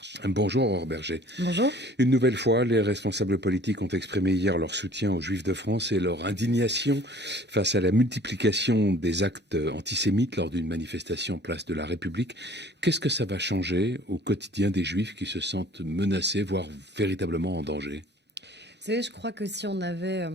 marche. Bonjour Aurore Berger. Bonjour. Une nouvelle fois, les responsables politiques ont exprimé hier leur soutien aux Juifs de France et leur indignation face à la multiplication des actes antisémites lors d'une manifestation place de la République. Qu'est-ce que ça va changer au quotidien des Juifs qui se sentent menacés, voire véritablement en danger ? Vous savez, je crois que si on avait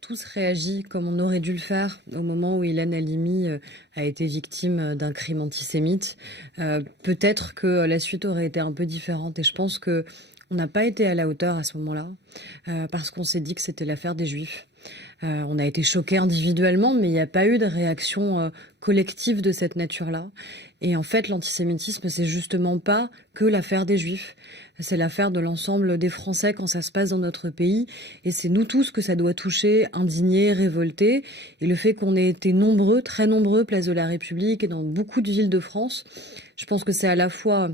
tous réagi comme on aurait dû le faire au moment où Ilan Halimi a été victime d'un crime antisémite, peut-être que la suite aurait été un peu différente. Et je pense que on n'a pas été à la hauteur à ce moment-là, parce qu'on s'est dit que c'était l'affaire des Juifs. On a été choqués individuellement, mais il n'y a pas eu de réaction collective de cette nature-là. Et en fait, l'antisémitisme, c'est justement pas que l'affaire des Juifs. C'est l'affaire de l'ensemble des Français quand ça se passe dans notre pays. Et c'est nous tous que ça doit toucher, indigner, révolter. Et le fait qu'on ait été nombreux, très nombreux, place de la République et dans beaucoup de villes de France, je pense que c'est à la fois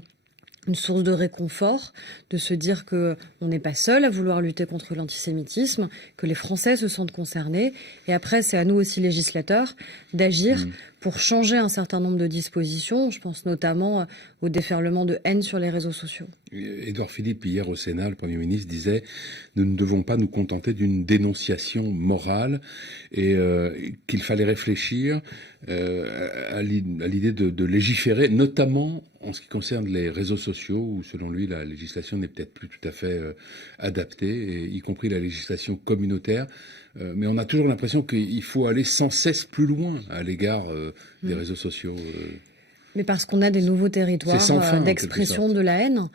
une source de réconfort, de se dire que on n'est pas seul à vouloir lutter contre l'antisémitisme, que les Français se sentent concernés. Et après, c'est à nous aussi, législateurs, d'agir pour changer un certain nombre de dispositions. Je pense notamment au déferlement de haine sur les réseaux sociaux. Édouard Philippe, hier au Sénat, le Premier ministre disait « Nous ne devons pas nous contenter d'une dénonciation morale et qu'il fallait réfléchir à l'idée de légiférer, notamment en ce qui concerne les réseaux sociaux, où selon lui la législation n'est peut-être plus tout à fait adaptée, et y compris la législation communautaire. Mais on a toujours l'impression qu'il faut aller sans cesse plus loin à l'égard des réseaux sociaux. Mais parce qu'on a des nouveaux territoires d'expression de la haine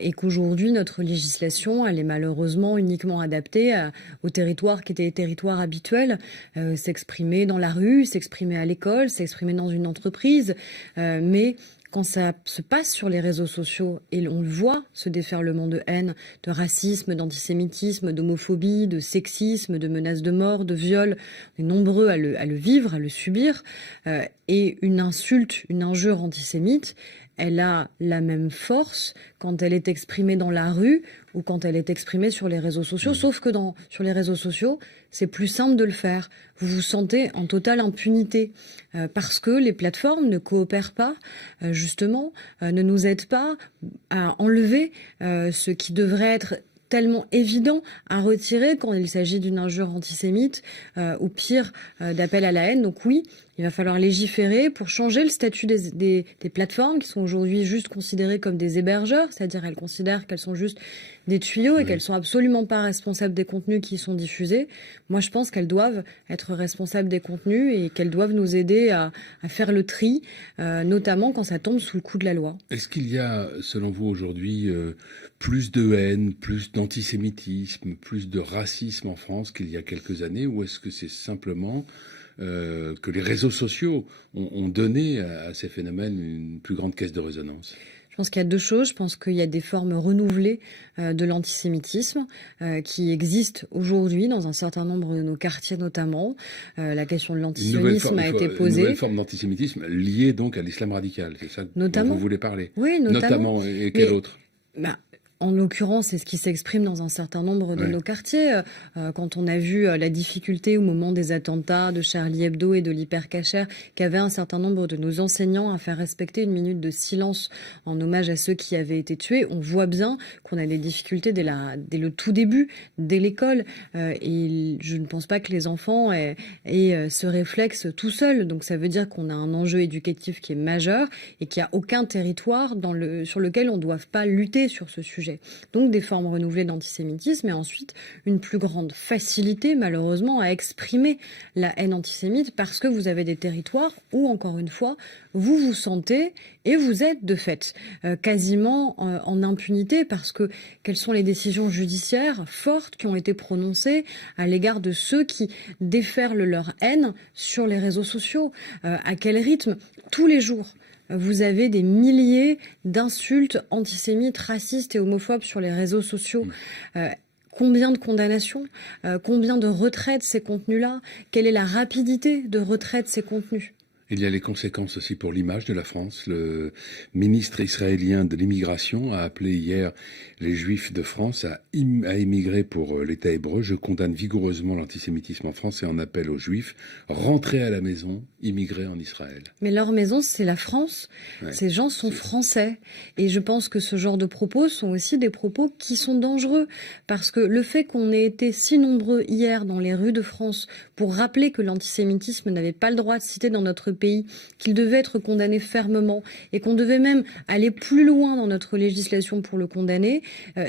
et qu'aujourd'hui, notre législation, elle est malheureusement uniquement adaptée aux territoires qui étaient les territoires habituels. S'exprimer dans la rue, s'exprimer à l'école, s'exprimer dans une entreprise. Mais quand ça se passe sur les réseaux sociaux, et on le voit, ce déferlement de haine, de racisme, d'antisémitisme, d'homophobie, de sexisme, de menaces de mort, de viol, on est nombreux à le vivre, à le subir, et une insulte, une injure antisémite, elle a la même force quand elle est exprimée dans la rue ou quand elle est exprimée sur les réseaux sociaux, sauf que sur les réseaux sociaux, c'est plus simple de le faire. Vous vous sentez en totale impunité parce que les plateformes ne coopèrent pas, justement, ne nous aident pas à enlever ce qui devrait être tellement évident à retirer quand il s'agit d'une injure antisémite ou pire, d'appel à la haine. Donc oui, il va falloir légiférer pour changer le statut des plateformes qui sont aujourd'hui juste considérées comme des hébergeurs, c'est-à-dire elles considèrent qu'elles sont juste des tuyaux et qu'elles sont absolument pas responsables des contenus qui y sont diffusés. Moi, je pense qu'elles doivent être responsables des contenus et qu'elles doivent nous aider à faire le tri, notamment quand ça tombe sous le coup de la loi. Est-ce qu'il y a, selon vous, aujourd'hui, plus de haine, plus d'antisémitisme, plus de racisme en France qu'il y a quelques années, ou est-ce que c'est simplement que les réseaux sociaux ont donné à ces phénomènes une plus grande caisse de résonance ? Je pense qu'il y a deux choses. Je pense qu'il y a des formes renouvelées de l'antisémitisme qui existent aujourd'hui dans un certain nombre de nos quartiers notamment. La question de l'antisionisme a été posée. Une nouvelle forme d'antisémitisme liée donc à l'islam radical, c'est ça dont vous voulez parler ? Oui, notamment. Et quel autre ? En l'occurrence, c'est ce qui s'exprime dans un certain nombre de nos quartiers. Quand on a vu la difficulté au moment des attentats de Charlie Hebdo et de l'Hypercacher, qu'avaient un certain nombre de nos enseignants à faire respecter une minute de silence en hommage à ceux qui avaient été tués, on voit bien qu'on a des difficultés dès le tout début, dès l'école. Et je ne pense pas que les enfants aient ce réflexe tout seuls. Donc ça veut dire qu'on a un enjeu éducatif qui est majeur et qu'il n'y a aucun territoire sur lequel on ne doive pas lutter sur ce sujet. Donc des formes renouvelées d'antisémitisme et ensuite une plus grande facilité malheureusement à exprimer la haine antisémite parce que vous avez des territoires où, encore une fois, vous vous sentez et vous êtes de fait quasiment en impunité parce que quelles sont les décisions judiciaires fortes qui ont été prononcées à l'égard de ceux qui déferlent leur haine sur les réseaux sociaux, à quel rythme, tous les jours. Vous avez des milliers d'insultes antisémites, racistes et homophobes sur les réseaux sociaux. Combien de condamnations, combien de retraits de ces contenus-là ? Quelle est la rapidité de retrait de ces contenus ? Il y a les conséquences aussi pour l'image de la France. Le ministre israélien de l'immigration a appelé hier les Juifs de France à émigrer pour l'État hébreu. Je condamne vigoureusement l'antisémitisme en France et en appelle aux Juifs, rentrez à la maison immigrés en Israël. Mais leur maison, c'est la France. Ouais. Ces gens sont français. Et je pense que ce genre de propos sont aussi des propos qui sont dangereux. Parce que le fait qu'on ait été si nombreux hier dans les rues de France pour rappeler que l'antisémitisme n'avait pas le droit de citer dans notre pays, qu'il devait être condamné fermement et qu'on devait même aller plus loin dans notre législation pour le condamner,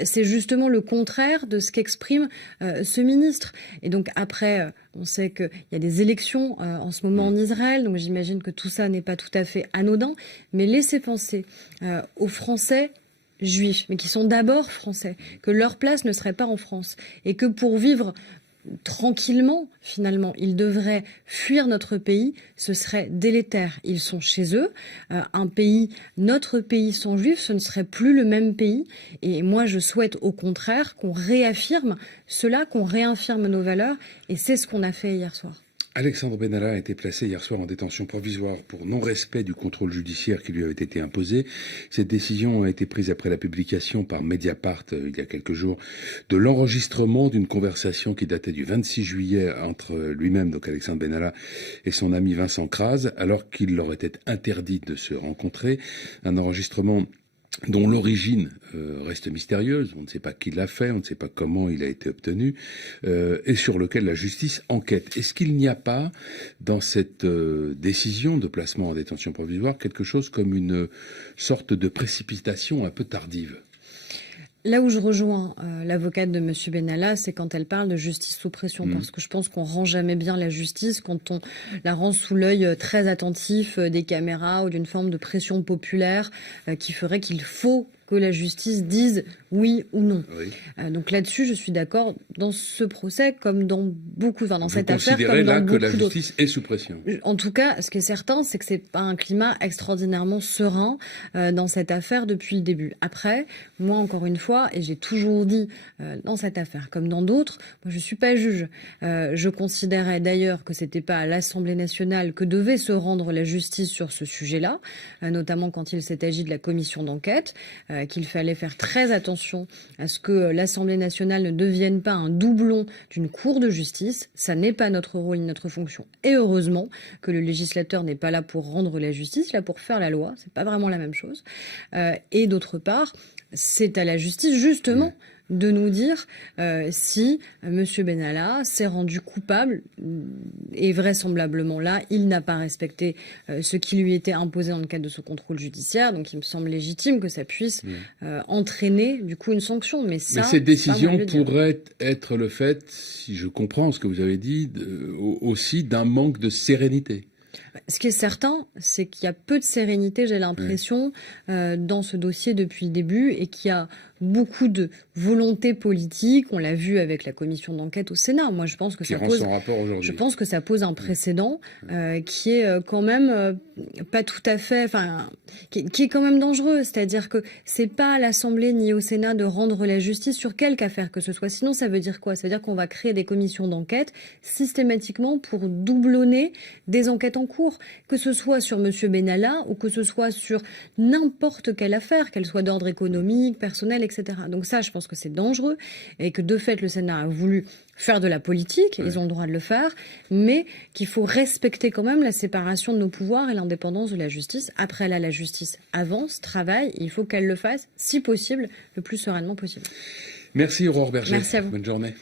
c'est justement le contraire de ce qu'exprime ce ministre. Et donc après, on sait qu'il y a des élections en ce moment en Israël, donc j'imagine que tout ça n'est pas tout à fait anodin, mais laissez penser aux Français juifs, mais qui sont d'abord français, que leur place ne serait pas en France, et que pour vivre tranquillement, finalement, ils devraient fuir notre pays, ce serait délétère. Ils sont chez eux. Un pays, notre pays sans juifs, ce ne serait plus le même pays. Et moi, je souhaite au contraire qu'on réaffirme cela, qu'on réaffirme nos valeurs. Et c'est ce qu'on a fait hier soir. Alexandre Benalla a été placé hier soir en détention provisoire pour non-respect du contrôle judiciaire qui lui avait été imposé. Cette décision a été prise après la publication par Mediapart, il y a quelques jours, de l'enregistrement d'une conversation qui datait du 26 juillet entre lui-même, donc Alexandre Benalla, et son ami Vincent Crase, alors qu'il leur était interdit de se rencontrer. Un enregistrement dont l'origine reste mystérieuse, on ne sait pas qui l'a fait, on ne sait pas comment il a été obtenu, et sur lequel la justice enquête. Est-ce qu'il n'y a pas, dans cette décision de placement en détention provisoire, quelque chose comme une sorte de précipitation un peu tardive ? Là où je rejoins l'avocate de M. Benalla, c'est quand elle parle de justice sous pression, parce que je pense qu'on rend jamais bien la justice quand on la rend sous l'œil très attentif des caméras ou d'une forme de pression populaire qui ferait qu'il faut que la justice dise oui ou non. Oui. Donc là-dessus, je suis d'accord. Dans ce procès, comme dans beaucoup, dans cette affaire, comme dans beaucoup d'autres. Vous considérez là que la justice est sous pression. En tout cas, ce qui est certain, c'est que c'est pas un climat extraordinairement serein dans cette affaire depuis le début. Après, moi, encore une fois, et j'ai toujours dit dans cette affaire, comme dans d'autres, moi, je suis pas juge. Je considérais d'ailleurs que c'était pas à l'Assemblée nationale que devait se rendre la justice sur ce sujet-là, notamment quand il s'est agi de la commission d'enquête, qu'il fallait faire très attention à ce que l'Assemblée nationale ne devienne pas un doublon d'une cour de justice. Ça n'est pas notre rôle ni notre fonction. Et heureusement que le législateur n'est pas là pour rendre la justice, là pour faire la loi. C'est pas vraiment la même chose. Et d'autre part, c'est à la justice justement de nous dire si M. Benalla s'est rendu coupable, et vraisemblablement là, il n'a pas respecté ce qui lui était imposé dans le cadre de ce contrôle judiciaire, donc il me semble légitime que ça puisse entraîner du coup une sanction. Mais cette décision pourrait être le fait, si je comprends ce que vous avez dit, aussi d'un manque de sérénité. Ce qui est certain, c'est qu'il y a peu de sérénité, j'ai l'impression, dans ce dossier depuis le début, et qu'il y a beaucoup de volonté politique. On l'a vu avec la commission d'enquête au Sénat. Moi, je pense que ça pose un précédent qui est quand même pas tout à fait, enfin, qui est quand même dangereux. C'est-à-dire que c'est pas à l'Assemblée ni au Sénat de rendre la justice sur quelque affaire que ce soit. Sinon, ça veut dire quoi? Ça veut dire qu'on va créer des commissions d'enquête systématiquement pour doublonner des enquêtes en cours, que ce soit sur M. Benalla ou que ce soit sur n'importe quelle affaire, qu'elle soit d'ordre économique, personnel, etc. Donc ça, je pense que c'est dangereux et que de fait, le Sénat a voulu faire de la politique, ils ont le droit de le faire, mais qu'il faut respecter quand même la séparation de nos pouvoirs et l'indépendance de la justice. Après là, la justice avance, travaille, et il faut qu'elle le fasse, si possible, le plus sereinement possible. Merci Aurore Berger. Merci à vous. Bonne journée.